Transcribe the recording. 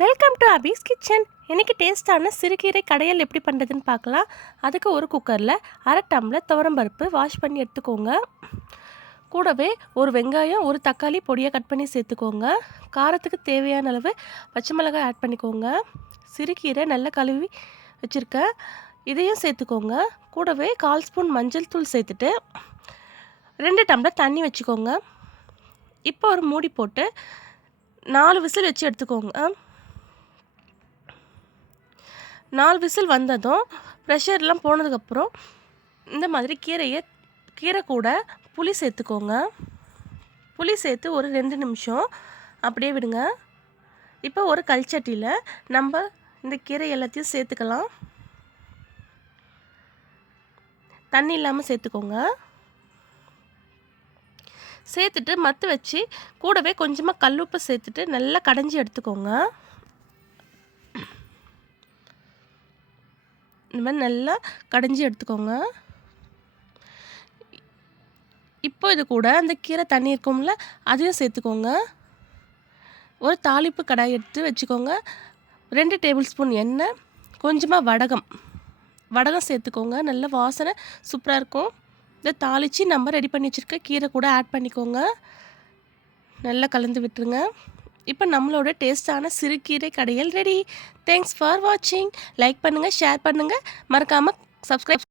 Welcome to Hafiz kitchen. இன்றைக்கி டேஸ்ட்டான சிறுகீரை கடையல் எப்படி பண்ணுறதுன்னு பார்க்கலாம். அதுக்கு ஒரு குக்கரில் அரை டம்ளர் துவரம்பருப்பு வாஷ் பண்ணி எடுத்துக்கோங்க. கூடவே ஒரு வெங்காயம் ஒரு தக்காளி பொடியாக கட் பண்ணி சேர்த்துக்கோங்க. காரத்துக்கு தேவையான அளவு பச்சை மிளகாய் ஆட் பண்ணிக்கோங்க. சிறுகீரை நல்லா கழுவி வச்சுருக்கேன், இதையும் சேர்த்துக்கோங்க. கூடவே 1/4 ஸ்பூன் மஞ்சள் தூள் சேர்த்துட்டு 2 டம்ளர் தண்ணி வச்சுக்கோங்க. இப்போ ஒரு மூடி போட்டு 4 விசில் வச்சு எடுத்துக்கோங்க. 4 விசில் வந்ததும் ப்ரெஷர்லாம் போனதுக்கப்புறம் இந்த மாதிரி கீரை கூட புளி சேர்த்துக்கோங்க. புளி சேர்த்து ஒரு 2 நிமிஷம் அப்படியே விடுங்க. இப்போ ஒரு கல்சட்டியில் நம்ம இந்த கீரை எல்லாத்தையும் சேர்த்துக்கலாம். தண்ணி இல்லாமல் சேர்த்துக்கோங்க. சேர்த்துட்டு மத்து வச்சு கூடவே கொஞ்சமாக கல்லுப்பு சேர்த்துட்டு நல்லா கடைஞ்சி எடுத்துக்கோங்க. இந்த மாதிரி நல்லா கடைஞ்சி எடுத்துக்கோங்க. இப்போ இது கூட அந்த கீரை தண்ணி இருக்கும்ல, அதையும் சேர்த்துக்கோங்க. ஒரு தாளிப்பு கடாய் எடுத்து வச்சுக்கோங்க. 2 டேபிள் ஸ்பூன் எண்ணெய், கொஞ்சமாக வடகம் சேர்த்துக்கோங்க. நல்ல வாசனை சூப்பராக இருக்கும். இதை தாளித்து நம்ம ரெடி பண்ணி வச்சுருக்க கீரை கூட ஆட் பண்ணிக்கோங்க. நல்லா கலந்து விட்டுருங்க. இப்போ நம்மளோட டேஸ்டான சிறுகீரை கடையல் ரெடி. தேங்க்ஸ் ஃபார் வாட்சிங். லைக் பண்ணுங்கள், ஷேர் பண்ணுங்கள், மறக்காமல் சப்ஸ்கிரைப்